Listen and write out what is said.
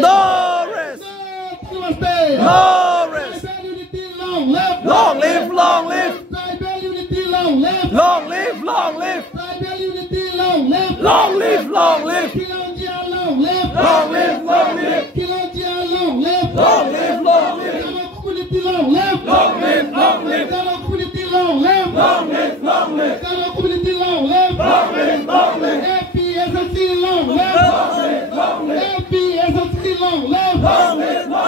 No rest. No rest. Long live, long live. Long live, long live. Long live, long live. Long live, long live. Long live, long live. Long live, long live. Long live, long live. Long live, long live. FPSOC long live. Long live, long live. FPSOC long live. Long live, long live.